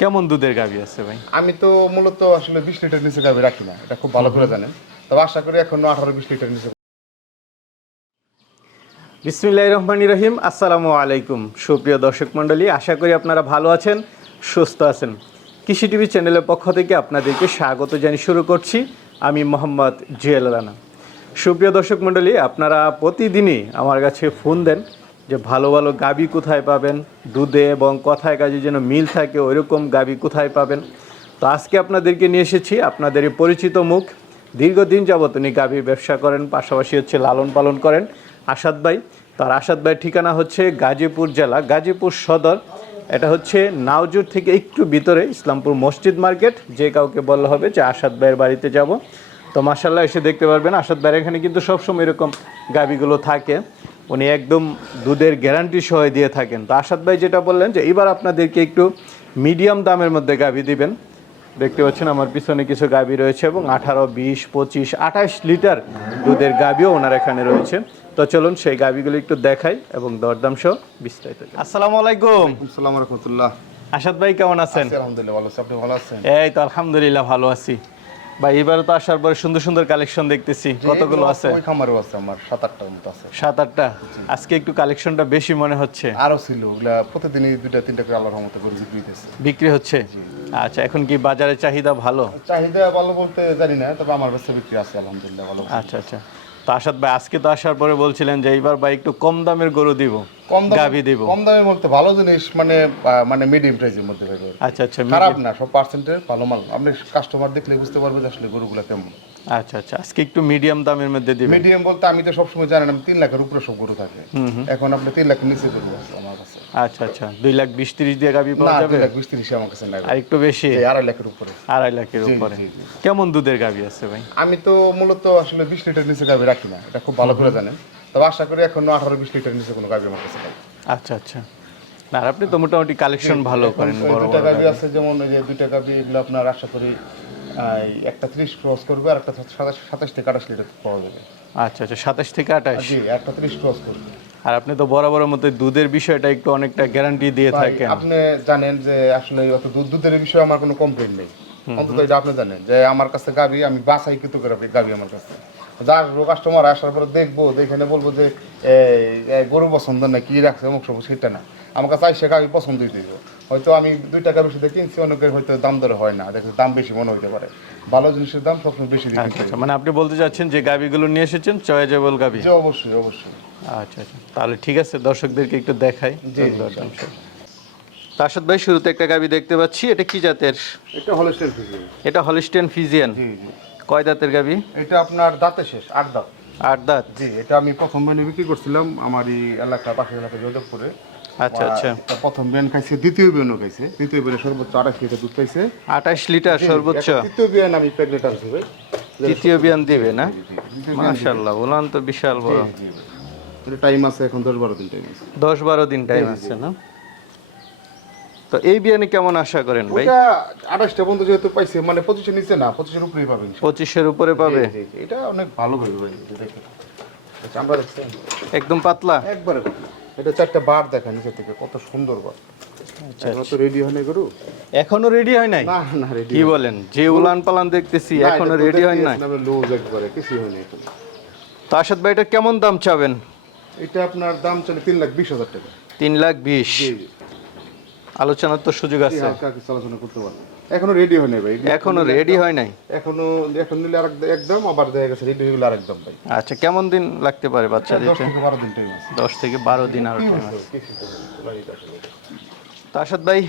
কেমন দুধের গাভী আছে ভাই? আমি তো মূলত আসলে 20 লিটার নিচে গাভী রাখি না, এটা খুব ভালো করে জানেন। তবে আশা করি এখনো 18-20 লিটার নিচে। বিসমিল্লাহির রহমানির রহিম। আসসালামু আলাইকুম সুপ্রিয় দর্শক মণ্ডলী, আশা করি আপনারা ভালো আছেন, সুস্থ আছেন। কৃষি টিভি চ্যানেলের পক্ষ থেকে আপনাদেরকে স্বাগত জানিয়ে শুরু করছি আমি মোহাম্মদ জুয়েল রানা। সুপ্রিয় দর্শক মণ্ডলী, আপনারা প্রতিদিনই আমার কাছে ফোন দেন যে ভালো ভালো গাভী কোথায় পাবেন, দুধে এবং কথায় কাজে যেন মিল থাকে ওইরকম গাভী কোথায় পাবেন। তো আজকে আপনাদেরকে নিয়ে এসেছি আপনাদের পরিচিত মুখ, দীর্ঘদিন যাবত উনি গাভীর ব্যবসা করেন, পাশাপাশি হচ্ছে লালন পালন করেন, আসাদ ভাই। তার আসাদ ভাইয়ের ঠিকানা হচ্ছে গাজীপুর জেলা, গাজীপুর সদর। এটা হচ্ছে নাওজুর থেকে একটু ভিতরে ইসলামপুর মসজিদ মার্কেট। যে কাউকে বললে হবে যে আসাদ ভাইয়ের বাড়িতে যাব, তো মাশাল্লাহ এসে দেখতে পারবেন। আসাদ ভাইয়ের এখানে কিন্তু সবসময় এরকম গাভীগুলো থাকে, উনি একদম দুধের গ্যারান্টি সহ দিয়ে থাকেন। তো আসাদ ভাই যেটা বললেন যে এবার আপনাদেরকে একটু মিডিয়াম দামের মধ্যে গাভী দিবেন। দেখতে পাচ্ছেন আমার পিছনে কিছু গাভী রয়েছে এবং 18, 20, 25, 28 লিটার দুধের গাভীও ওনার এখানে রয়েছে। তো চলুন সেই গাভীগুলো একটু দেখাই এবং দরদাম সহ বিস্তারিত। আসসালামু আলাইকুম। আসসালামু রাহমাতুল্লাহ। আসাদ ভাই কেমন আছেন? আলহামদুলিল্লাহ ভালো আছি, আপনি ভালো আছেন? এই তো আলহামদুলিল্লাহ ভালো আছি ভাই। এবারে তো আসার পরে সুন্দর সুন্দর কালেকশন দেখতেছি, কতগুলো আছে? ওই খামারও আছে আমার 7-8টার মতো আছে। 7-8টা? আজকে একটু কালেকশনটা বেশি মনে হচ্ছে। আরো ছিল, ওগুলা প্রতিদিনই 2-3টা করে আল্লাহর রহমতে করে বিক্রি হইতেছে। বিক্রি হচ্ছে? আচ্ছা, এখন কি বাজারে চাহিদা ভালো? চাহিদা ভালো বলতে জানি না, তবে আমার কাছে বিক্রি আছে আলহামদুলিল্লাহ ভালো। আচ্ছা আচ্ছা। তো আসাদ ভাই আজকে তো আসার পরে বলছিলেন যে এইবার ভাই একটু কম দামের গরু দিব, গাভী দিব। কম দামে বলতে ভালো জিনিস মানে মানে মিডিয়াম প্রাইসের মধ্যে পাবে। আচ্ছা আচ্ছা। খারাপ না, সব পার্সেন্টের ভালো মাল। আপনি কাস্টমার দেখলে বুঝতে পারবে যে আসলে গরুগুলা কেমন। আচ্ছা আচ্ছা, আজকে একটু মিডিয়াম দামের মধ্যে দিবেন। মিডিয়াম বলতে আমি তো সবসময় জানেন আমি 3 লাখের উপরে সব গরু থাকে। এখন আপনি 3 লাখের নিচে গরু আছে আমার কাছে। আচ্ছা আচ্ছা, 2,20,30 দিয়ে গাভী পাওয়া যাবে? 2,20,30 আমার কাছে নাই। আর একটু বেশি? 2.5 লাখের উপরে। 2.5 লাখের উপরে। কেমন দুধের গাভী আছে ভাই? আমি তো মূলত আসলে 20 লিটার নিচে গাভী রাখি না, এটা খুব ভালো করে জানেন। তবে আশা করি এখনো 18-20 লিটার নিচে কোনো গাভী আমার কাছে নাই। আচ্ছা আচ্ছা। না আপনি তো মোটামুটি কালেকশন ভালো করেন, বড় দুইটা বড় গাভী আছে, যেমন এই যে 2টা গাভী, এগুলো আপনার আশা করি একটা 30 ক্রস করবে আর একটা 27 থেকে 28 লিটার পাওয়া যাবে। আচ্ছা আচ্ছা, 27 থেকে 28? জি, একটা 30 ক্রস করবে। আর আপনি তো বরাবরের মতো দুধের বিষয়টা একটু অনেকটা গ্যারান্টি দিয়ে থাকেন। আপনি জানেন যে আসলে অত দুধের বিষয়ে আমার কোনো কমপ্লেইন নেই, অন্তত এটা আপনি জানেন যে আমার কাছে গাভী আমি বাছাই কিন্তু করে গাভী আমার কাছে। যার কাস্টমার আসার পরে দেখবো, দেখে বলবো যে গরু পছন্দ না কি রাখছে অমুক সব, সেটা না। আমার কাছে আইসে গাভী পছন্দই দিব। হয়তো আমি 2 টাকা বেশি দিয়ে কিনছি, অনেকের হয়তো দাম দরে হয় না, দেখে দাম বেশি মনে হইতে পারে। ভালো জিনিসের দাম সবসময় বেশি দিতে হয়। আচ্ছা, মানে আপনি বলতে চাচ্ছেন যে গাভীগুলো নিয়ে এসেছেন চয়েজেবল গাভী? জি অবশ্যই অবশ্যই। আচ্ছা আচ্ছা, তাহলে ঠিক আছে, দর্শকদেরকে একটু দেখাই। জি। তারশাদ ভাই, শুরুতে একটা গাভী দেখতে পাচ্ছি, এটা কি জাতের? এটা হলস্টেইন ফ্রিজিয়ান। এটা হলিস্টিয়ান ফ্রিজিয়ান? জি জি। কয় দাঁতের গাভী? এটা আপনার দাঁতে শেষ, 8 দাঁত। 8 দাঁত? জি, এটা আমি প্রথম বেনে বিক্রি করছিলাম আমার এই এলাকা, পাশের এলাকা যোধপুরে। আচ্ছা আচ্ছা। প্রথম বেন খাইছে, দ্বিতীয় বেনও খাইছে। দ্বিতীয় বেনে সর্বোচ্চ 28 লিটার দুধ পাইছে। 28 লিটার সর্বোচ্চ? তৃতীয় বেন আমি প্রেগনেন্ট হিসেবে। তৃতীয় বিয়ান দিবে না? মাশাআল্লাহ, ওলান তো বিশাল বড়। এটা টাইম আছে এখন 10-12 দিন টাইম আছে। 10-12 দিন টাইম আছে না? তো এই বিয়ানে কেমন আশা করেন ভাই? এটা 28টা পর্যন্ত যেহেতু পাইছে, মানে 25 এর নিচে না, 25 এর উপরেই পাবেন। 25-এর উপরে পাবে? জি জি, এটা অনেক ভালো হবে ভাই, দেখেন। আচ্ছা, আমরা দেখছেন একদম পাতলা? একবারে পাতলা। এটা 4টা বার দেখেন নিচে থেকে, কত সুন্দর বার। আচ্ছা, এখনো তো রেডি হয় না গরু। এখনো রেডি হয় নাই? না না, রেডি। কি বলেন, যে উলান পালান দেখতেছি এখনো রেডি হয় নাই? আমরা লুজ একবারে, কিছু হয় না এখন। তো আসাদ ভাই, এটা কেমন দাম চাবেন? এটা আপনার দাম চলে 3,20,000 টাকা। 3,20,000? জি। আলোচনার তো সুযোগ আছে? হালকা কিছু আলোচনা করতে পারবো। এখনো রেডি হয় নাই ভাই। এখনো রেডি হয় নাই? এখনো, এখন নিলে একদম, আবার দেখা গেছে রেডি হয়ে গেলে আরেকদম ভাই। আচ্ছা, কেমন দিন লাগতে পারে বাচ্চা 10 দিতে? থেকে 12 দিন টাইম আছে। 10 থেকে 12 দিন আরো টাইম আছে। তো আসাদ ভাই,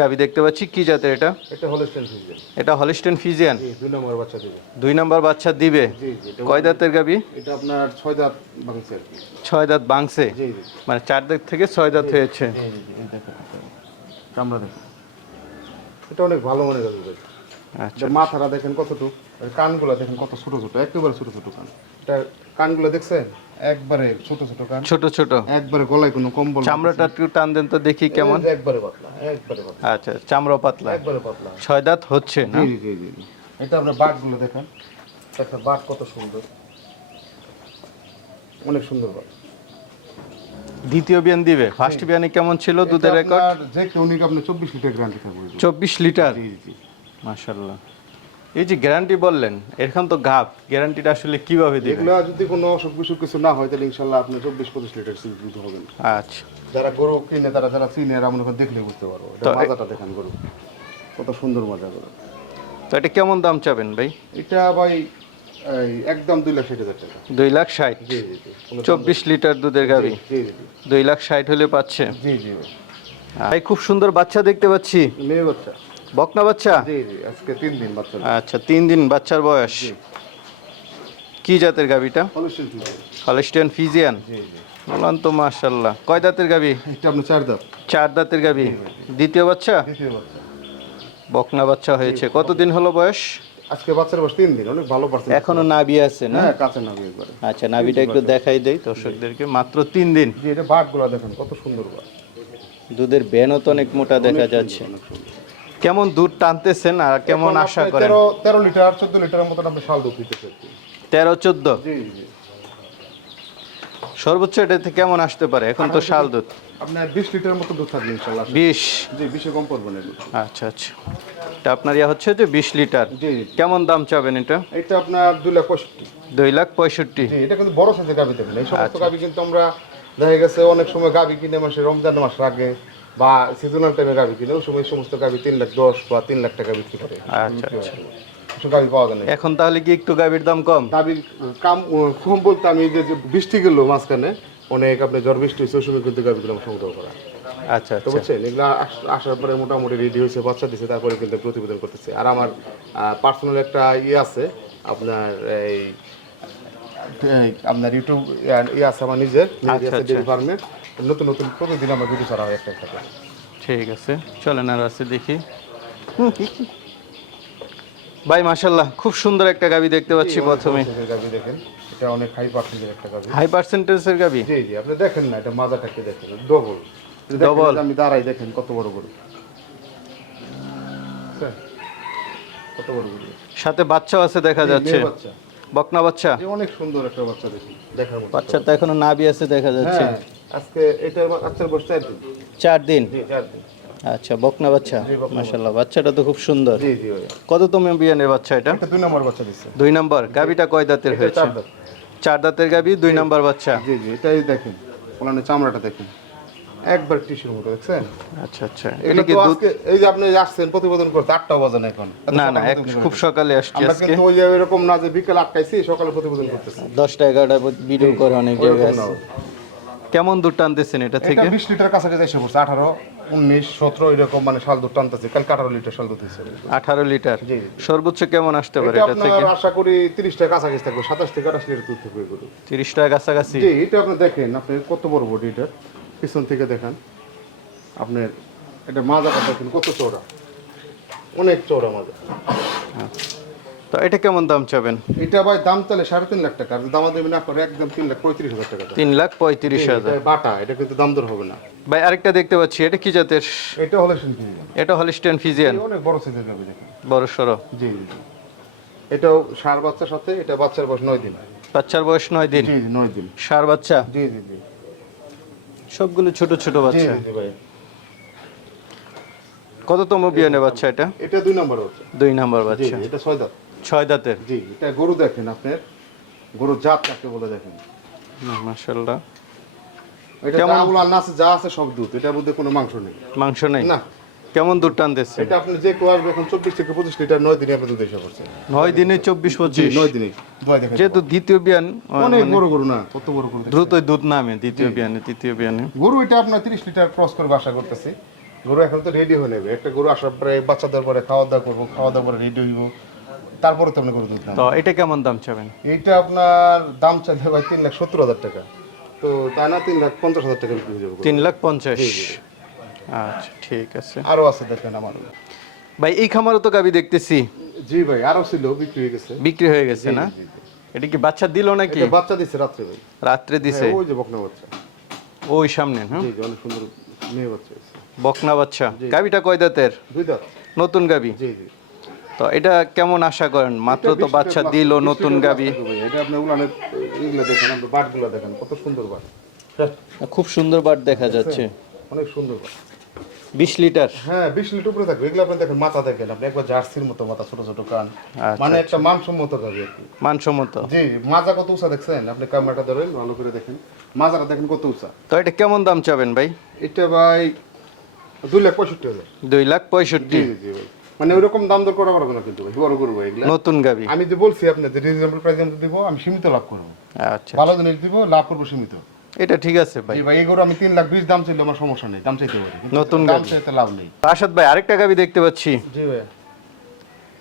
গাভী দেখতে পাচ্ছি, কি জাতের এটা? এটা হলস্টেইন ফ্রিজিয়ান। এটা হলিস্টিয়ান ফ্রিজিয়ান? জি, 2 নম্বর বাচ্চা দিবে। 2 নাম্বার বাচ্চা দিবে? জি জি। কয় দাঁতের গাভী? এটা আপনার 6 দাঁত ভাঙছে আর কি। 6 দাঁত ভাঙছে? জি জি। মানে 4 দাঁত থেকে 6 দাঁত হয়েছে? জি জি জি, এই দেখেন। চামড়া দেখেন। এটা অনেক ভালো মনে গাভী ভাই। আচ্ছা, মাথাটা দেখেন কতটুকু, আর কানগুলো দেখেন কত ছোট ছোট, একেবারে ছোট ছোট কান। এটা কানগুলো দেখছেন, একবারে ছোট ছোট কান, ছোট ছোট। একবারে গলায় কোনো কম্বল না। চামড়াটা একটু টান দেন তো দেখি কেমন। এই যে একবারে পাতলা, একবারে পাতলা। আচ্ছা, চামড়া পাতলা, একবারে পাতলা। 6 দাঁত হচ্ছে না? জি জি জি জি। এটা আপনার বাটগুলো দেখেন, একটা বাট কত সুন্দর, অনেক সুন্দর বাট। দ্বিতীয় বিয়ান দিবে, ফার্স্ট বিয়ানে কেমন ছিল দুধের রেকর্ড? যে কেউ নিক আপনি 24 লিটার গ্যারান্টি থাকবে। 24 লিটার, জি জি। মাশাআল্লাহ। এই যে গ্যারান্টি বললেন, এরকম তো গাব, গ্যারান্টিটা আসলে কিভাবে দিবেন? এগুলা যদি কোনো অসুখ বিসুখ কিছু না হয় তাহলে ইনশাআল্লাহ আপনি 24-25 লিটার দুধ হবেন। আচ্ছা, যারা গরু কিনে তারা যারা চিনে এরা মনে করেন দেখলে বুঝতে পারবো। এটা তো মাজাটা দেখেন গরু কত সুন্দর মাজা গরু। তো এটা কেমন দাম চাবেন ভাই? এটা ভাই এই একদম 2,60,000 টাকা। 2,60,000? জি জি জি। 24 লিটার দুধের গাবি, জি জি 2,60,000 হলে পাচ্ছে। জি জি ভাই। ভাই খুব সুন্দর বাচ্চা দেখতে পাচ্ছি, মেয়ে বাচ্চা। বকনা বাচ্চা? জি জি আজকে 3 দিন বাচ্চা। আচ্ছা, 3 দিন বাচ্চার বয়স। কি জাতের গাবিটা? Holstein Friesian. Holstein Friesian? জি জি। বললাম তো মাশাআল্লাহ। কয় দাঁতের গাবি? এটা আপনার 4 দাঁত। 4 দাঁতের গাবি, দ্বিতীয় বাচ্চা? দ্বিতীয় বাচ্চা। বকনা বাচ্চা হয়েছে, কতদিন হলো বয়স? আজকে বাচ্চার বয়স 3 দিন, অনেক ভালো পার্সেন্ট। এখনো নাভি আছে না? হ্যাঁ কাছে নাবি একবারে। আচ্ছা, নাভিটা একটু দেখাই দেই দর্শকদেরকে। মাত্র 3 দিন। জি এটা বাটগুলো দেখেন কত সুন্দর বাট। দুধের ভ্যানও তো অনেক মোটা দেখা যাচ্ছে। কেমন দুধ টানতেছেন আর কেমন আশা করেন? 13 লিটার 14 লিটারের মতন আপনি শাল দুধ দিতেছে। 13-14? জি জি। সর্বোচ্চ এটাতে কেমন আসতে পারে? এখন তো শাল দুধ আপনার 20 লিটারের মতো দুধ থাকবে ইনশাআল্লাহ। 20? জি 20 কম পড়বে না দুধ। আচ্ছা আচ্ছা, এটা আপনার ইয়া হচ্ছে যে 20 লিটার। জি জি। কেমন দাম চাবেন এটা? এটা আপনার 2,65,000। 2,65,000? জি এটা কিন্তু বড় সাইজের গাবি দেবেন। এই সমস্ত গাবি কিন্তু আমরা দেখা গেছে অনেক সময় গাবি কিনে মাসে রমজান মাসের আগে বা সিজনাল টাইমে গাবি কিনে ওই সময় সমস্ত গাবি 3,10,000 বা 3 লাখ টাকা বিক্রি করে। আচ্ছা আচ্ছা। কিছু গাবি পাওয়া যায় না। এখন তাহলে কি একটু গাবির দাম কম? গাবির কম বলতে আমি যে বৃষ্টি গেল মাঝখানে অনেক আপনি ঝড় বৃষ্টি হয়েছে ওই সময় কিন্তু গাবিগুলো সংগ্রহ করা। আচ্ছা তো আচ্ছা। বুঝছেন এগুলো আসার পরে মোটামুটি রেডি হয়েছে, বাচ্চা দিচ্ছে, তারপরে কিন্তু প্রতিবেদন করতেছে। আর আমার পার্সোনাল একটা ইয়ে আছে আপনার আপনার ইউটিউব ইয়ে আছে আমার নিজের ডেয়ারি ফার্মের। নতুন নতুন প্রতিদিন আমার ভিডিও ছাড়া হয় একটা একটা করে। ঠিক আছে, চলেন আর আছে দেখি। ভাই মাশাআল্লাহ, খুব সুন্দর একটা গাবি দেখতে পাচ্ছি প্রথমে। গাবি দেখেন, এটা অনেক হাই পার্সেন্টের একটা গাবি। হাই পার্সেন্টেজের গাবি? জি জি আপনি দেখেন না, এটা মাজাটাকে দেখেন ডবল। ডবল? আমি দাঁড়াই দেখেন কত বড় গরু, কত বড় গরু। সাথে বাচ্চাও আছে দেখা যাচ্ছে, মেয়ে বাচ্চা, বকনা বাচ্চা। এই অনেক সুন্দর একটা বাচ্চা দেখুন, দেখার মতো। বাচ্চা তো এখনো নাভি আছে দেখা যাচ্ছে। হ্যাঁ আজকে এটার বাচ্চার বয়স 4 দিন। 4 দিন? জি 4 দিন। আচ্ছা, বকনা বাচ্চা। মাশাআল্লাহ, বাচ্চাটা তো খুব সুন্দর। জি জি ভাই। কততম বিয়ানের বাচ্চা এটা? এটা 2 নম্বর বাচ্চা দিচ্ছে। 2 নম্বর। গাবিটা কয় দাঁতের হয়েছে? 4 দাঁত। 4 দাঁতের গাবি, 2 নম্বর বাচ্চা। জি জি এটাই দেখেন, ওনার চামড়াটা দেখেন একবার টিস্যুর মতো, দেখছেন? আচ্ছা আচ্ছা। এটা এটা কি তো দুধ? আজকে এই যে আপনি আসছেন প্রতিবেদন করতে 8টা বাজে না এখন। না না, খুব সকালে আসছি আমরা আজকে। কিন্তু ওই যে এরকম না যে বিকেল 8টাইছি সকালে প্রতিবেদন করতেছি। 10টা-11টা ভিডিও করে অনেক জায়গায়। কেমন দুধ টানতেছেন এটা এটা থেকে? 20 লিটার কাছাকাছি এসে পড়ছে, 18, 19, 17 এরকম মানে শাল দুধ টানতেছে। কাল 18 লিটার শাল দুধ হয়েছে। 18 লিটার? জি। সর্বোচ্চ কেমন আসতে পারে এটা এটা থেকে? আপনার আশা করি 30 টাকা কাছাকাছি থাকবে, 27 থেকে 28 লিটার দুধ থাকবে গরু। 30 টাকা কাছাকাছি? জি এটা আপনি দেখেন, আপনি কত বড় বডি এটা, পিছন থেকে দেখেন আপনার, এটা মাজাটা দেখেন কত চওড়া, অনেক চওড়া মাজা। তো এটা কেমন দাম চাবেন? এটা ভাই দাম তাহলে 3.5 লাখ টাকা, আর দাম দেবেন না করে একদম 3,35,000 টাকা। 3,35,000? এটা বাটা, এটা কিন্তু দাম দর হবে না। ভাই আরেকটা দেখতে পাচ্ছি, এটা কি জাতের? এটা হলো সিনফিজিয়ান। এটা হলিস্টিয়ান ফিজিয়ান? অনেক বড় সাইজের গাবি দেখেন, বড় সরো। জি জি জি। এটাও ষাঁড় বাচ্চার সাথে, এটা বাচ্চার বয়স 9 দিন। বাচ্চার বয়স 9 দিন? জি 9 দিন। ষাঁড় বাচ্চা? জি জি জি। সবগুলো ছোট ছোট জি বাচ্চা। জি ভাই। কততম বিয়ানের বাচ্চা এটা? এটা 2 নম্বর বাচ্চা। 2 নম্বর জি বাচ্চা। জি, এটা 6 দাঁত। 6 দাঁতের? জি এটা গরু দেখেন আপনার, গরুর জাত কাকে বলে দেখেন। মাশাআল্লাহ। এটা চামড়া নাছে যা আছে সব দুধ, এটার মধ্যে কোনো মাংস নেই। মাংস নেই? না। কেমন দুধ টানতেছে? এটা আপনি যে কেউ আসবে এখন 24 থেকে 25 লিটার 9 দিনে আপনি দুধ এসে পড়ছে। 9 দিনে 24-25? 9 দিনে। দুধ দেখেন। যেহেতু দ্বিতীয় বিয়ান, অনেক বড় গরু না, কত বড় গরু দেখেন। দ্রুতই দুধ নামে দ্বিতীয় বিয়ানে, তৃতীয় বিয়ানে। গরু এটা আপনার 30 লিটার ক্রস করে আশা করতেছি। গরু এখন তো রেডি হয়ে নেবে, একটা গরু আসার পরে বাচ্চা দেওয়ার পরে খাওয়া দাওয়া করবো, খাওয়া দাওয়ার পরে রেডি হইব, তারপরে তো আপনি গরু দুধ নেন। তো এটা কেমন দাম চাবেন? এইটা আপনার দাম চাইলে ভাই 3,70,000 টাকা, তো তাই না 3,50,000 টাকা বিক্রি হয়ে যাবে। 3,50,000? আচ্ছা ঠিক আছে। আরো আছে দেখেন আমার। ভাই এই খামারও তো গাবি দেখতেছি। জি ভাই আরো ছিল, বিক্রি হয়ে গেছে। বিক্রি হয়ে গেছে না? জি, জি। এটা কি বাচ্চা দিল নাকি? এটা বাচ্চা দিছে রাত্রে ভাই। রাত্রে দিছে? হ্যাঁ, ওই যে বকনা বাচ্চা। ওই সামনে? হ্যাঁ, জি জি অনেক সুন্দর মেয়ে বাচ্চা হয়েছে। বকনা বাচ্চা। গাবিটা কয় দাঁতের? 2 দাঁত। নতুন গাবি? জি জি। তো এটা কেমন আশা করেন? মাত্র তো বাচ্চা দিল, নতুন গাবি। এটা আপনি উলানের এইগুলা দেখেন, আপনি বাটগুলা দেখেন কত সুন্দর বাট। খুব সুন্দর বাট দেখা যাচ্ছে। অনেক সুন্দর। 20 লিটার। হ্যাঁ 20 লিটার উপরে থাকবে। এগুলো আপনি দেখেন মাথা দেখেন আপনি একবার জার্সির মতো মাথা, ছোট ছোট কান, আচ্ছা, মানে একটা মানসম্মত গাবি আর কি। মানসম্মত। জি মাজা কত উঁচা দেখছেন আপনি, ক্যামেরাটা ধরেন ভালো করে দেখেন, মাজাটা দেখেন কত উঁচা। তো এটা কেমন দাম চাবেন ভাই? এটা ভাই 2,65,000। 2,65,000। জি জি ভাই, মানে ওইরকম দাম দর করা পারবে না কিন্তু ভাই, বড় করবো এগুলা। নতুন গাবি। আমি যে বলছি আপনাদের রিজনেবল প্রাইসে দিব, আমি সীমিত লাভ করবো। আচ্ছা, ভালো জিনিস দিব, লাভ করবো সীমিত। এটা ঠিক আছে ভাই। জি ভাই, এই গরু আমি 3,20,000 দাম চাইলে আমার সমস্যা নেই, দাম চাইতে পারি, কিন্তু নতুন দাম গাভী। চাইতে লাভ নেই। আসাদ ভাই আরেকটা গাবি দেখতে পাচ্ছি। জি ভাই,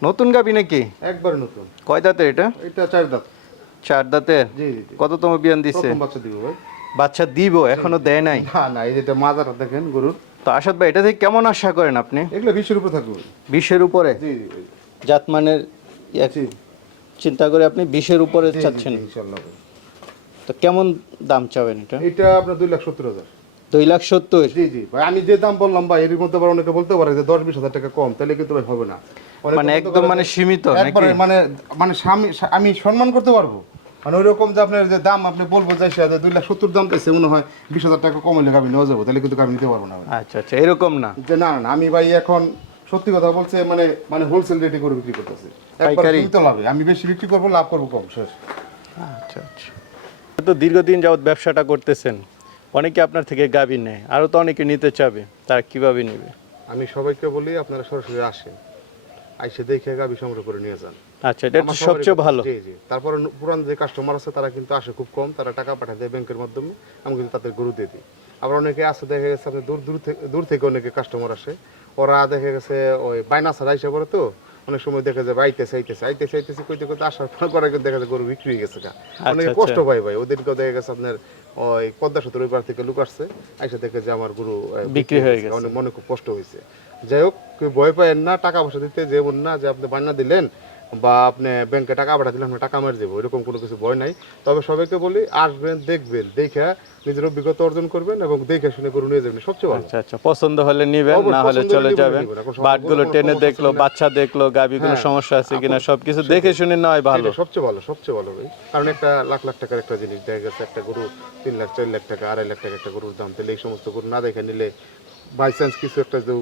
নতুন গাবি নাকি? একবারে নতুন। কয় দাঁতের এটা? এটা 4 দাঁত। 4 দাঁতের। জি জি জি। কততম বিয়ান দিছে? প্রথম বাচ্চা দিব ভাই। বাচ্চা দিব, এখনো দেয় নাই। না না, এই যেটা মাজাটা দেখেন গরুর। তো আসাদ ভাই এটা থেকে কেমন আশা করেন আপনি? এগুলো 20-এর উপরে থাকবে ভাই। 20-এর উপরে? জি জি ভাই। জাতমানের জি চিন্তা করে আপনি 20-এর উপরে জি, চাচ্ছেন। জি, ইনশাআল্লাহ ভাই। তো কেমন দাম চাবেন এটা? এটা আপনার 2,70,000। 2,70,000। জি জি ভাই, আমি যে দাম বললাম ভাই এর মধ্যে আবার অনেকে বলতে পারে যে 10-20,000 টাকা কম, তাহলে কিন্তু ভাই হবে না। অনেকে মানে বলতে একদম পারে মানে যে সীমিত একবারে নাকি? মানে আমি সম্মান করতে পারবো, মানে ওই রকম যে আপনার যে দাম আপনি বলবো যে 2,70,000 দাম চাইছে, মনে হয় 20,000 টাকা কমাইলে আমি নেওয়া যাবো, তাহলে কিন্তু আমি নিতে পারবো না ভাই। আচ্ছা আচ্ছা, এরকম না। যে না না, আমি ভাই এখন সত্যি কথা বলছে, মানে মানে হোলসেল রেটে করে বিক্রি করতেছি, একবার পাইকারি? সীমিত লাভে। আমি বেশি বিক্রি করবো, লাভ করবো কম, শেষ। আচ্ছা আচ্ছা। তো দীর্ঘদিন যাবত ব্যবসাটা করতেছেন, অনেকে আপনার থেকে গাবি নেয়, আরো তো অনেকে নিতে চাবে, তারা কিভাবে নেবে? আমি সবাইকে বলি আপনারা সরাসরি আসেন, আইসে দেখে গাবি সংগ্রহ করে নিয়ে যান। আচ্ছা, এটা আমার তো সবারই সবচেয়ে কথা। ভালো। জি জি। তারপরে পুরান যে কাস্টমার আছে তারা কিন্তু আসে খুব কম, তারা টাকা পাঠায় দেয় ব্যাংকের মাধ্যমে, আমি কিন্তু তাদের গরু দিয়ে দিই। আবার অনেকে আছে দেখা গেছে আপনি দূর থেকে অনেকে কাস্টমার আসে, ওরা দেখা গেছে ওই বায়না ছাড়া হিসাব করে, তো অনেক সময় দেখা যায় আইতেছে কইতে কইতে আসার পরে কিন্তু দেখা যায় গরু বিক্রি হয়ে গেছে গা। অনেকে আচ্ছা। কষ্ট পায় ভাই, ওদেরকেও দেখা গেছে আপনার ওই পদ্মা সেতুর ওই পার থেকে লোক আসছে, আইসা দেখে যে আমার গরু বিক্রি হয়ে গেছে। অনেক মনে খুব কষ্ট হয়েছে। যাই হোক, কেউ ভয় পায়েন না, টাকা পয়সা দিতে যেমন না যে আপনি বান্না দিলেন বা আপনি ব্যাংকে টাকা পাঠা দিলেন আমরা টাকা মার দেবো, এরকম কোনো কিছু ভয় নাই। তবে সবাইকে বলি আসবেন, দেখবেন, দেখা নিজের অভিজ্ঞতা অর্জন করবেন এবং দেখে শুনে গরু নিয়ে যাবেন, সবচেয়ে ভালো। আচ্ছা আচ্ছা, পছন্দ হলে নিবেন, অবশ্যই না হলে পছন্দ চলে হলে যাবেন। নিবেন, এখন সব বাটগুলো কোনো টেনে সমস্যা দেখলো, আছে কিনা? বাচ্চা দেখলো, গাবি কোনো হ্যাঁ, সমস্যা আছে কিনা সবকিছু দেখে শুনে নেওয়াই ভালো। এটা সবচেয়ে ভালো, সবচেয়ে ভালো ভাই। কারণ একটা লাখ লাখ টাকার একটা জিনিস দেখা গেছে, একটা গরু 3 লাখ 4 লাখ টাকা 2.5 লাখ টাকা একটা গরুর দাম, তাহলে এই সমস্ত গরু না দেখে নিলে বাই চান্স কিছু একটা যে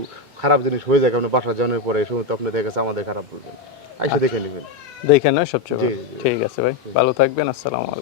খারাপ জিনিস হয়ে যায় আপনার বাসা জানার পরে, এই সময় তো আপনি দেখা গেছে আমাদের খারাপ বলবেন, আইসা দেখে নেবেন। দেখে না সবচেয়ে জি, ভালো। জি। ঠিক আছে ভাই, ভালো থাকবেন। আসসালামু আলাইকুম।